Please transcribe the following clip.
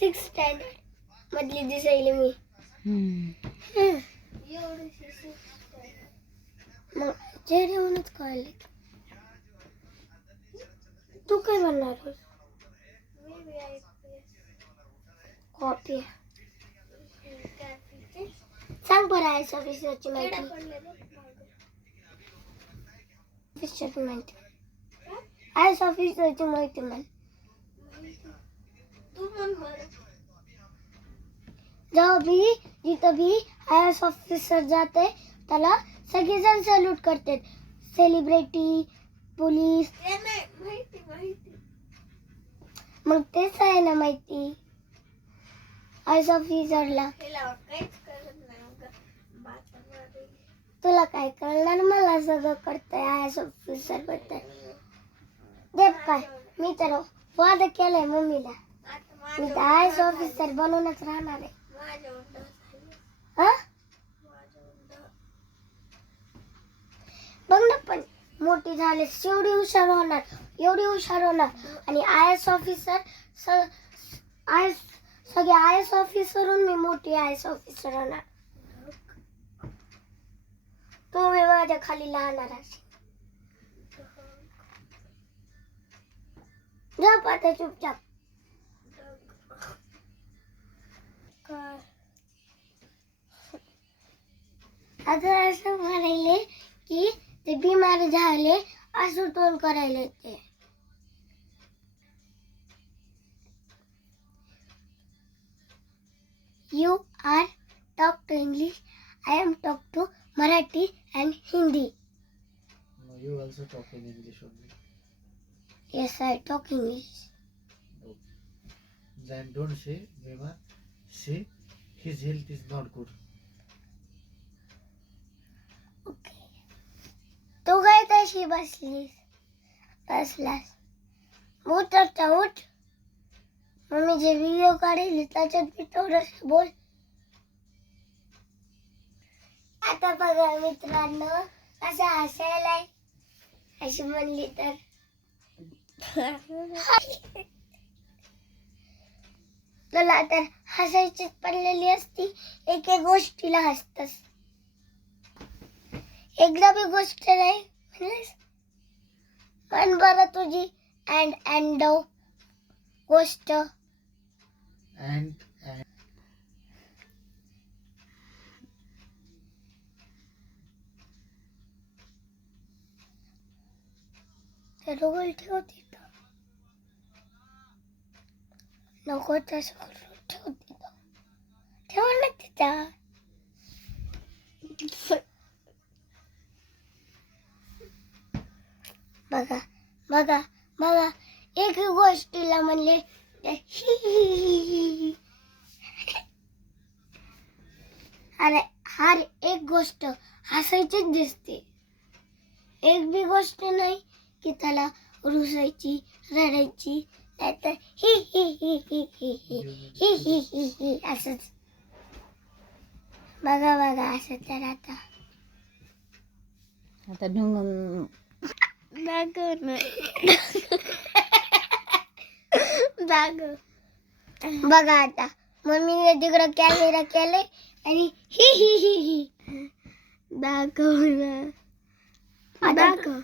6th standard मधली दिसायली मी. मग चेहऱ्यावरूनच कळले. तू काय बनणार आहेस? कॉपी. सांग बरं आयएस ऑफिसरची माहिती. आयएस ऑफिसरची माहिती मला. जिथं भी आयएस ऑफिसर जाते त्याला सगळेजण सॅल्यूट करतात. Celebrity, police. मग तेच आहे ना माहिती आयएस ऑफिसरला. तुला काय कळणार? मला सगळं करतंय आयएस ऑफिसर बद्दल. देख काय मी तर वाद केलाय मम्मीला. मी तर आयएस ऑफिसर बनूनच राहणार आहे. बघ ना, पण मोठी झाले एवढी हुशार होणार आणि आयएस ऑफिसर सगळे आयएस ऑफिसर होऊन मी मोठी आयएस ऑफिसर होणार. तू मी माझ्या खाली राहणार अशी. झोप आता चुपचाप. आता असं म्हणायले की ते बिमार झाले असं तोंड करायला ते. You are talk to English. I am talk to Marathi and Hindi. No, you also talk in English only. Yes, I talk English. No. Then don't say Bema. Say his health is not good. Okay. तू काय तशी बसलीस? बसलास. उठ आता उठ. Mummy जे video काढले त्याच्यात मी थोडंसं बोल. आता बघा मित्रांनो असं हसायलाय अशी म्हणली तर. तुला तर हसायचीच पडलेली असती. एक गोष्टीला हसतस. एकदा बी गोष्ट नाही म्हणलीस. म्हण बरं तुझी अँड गोष्ट. And ते रोल ठेवते नको तसं ठेवते ठेव ना तिथं. बघा बघा बघा एक गोष्टीला म्हणले अरे हर एक गोष्ट हसायचीच दिसते. एक बी गोष्ट नाही की त्याला रुसायची रडायची नाहीतर ही ही ही ही ही ही ही ही ही ही असंच. बघा बघा असं तर आता ढुंगून बघा आता मम्मीने तिकडं कॅमेरा केले आणि ही ही ही ही दाखव ना. दाखव.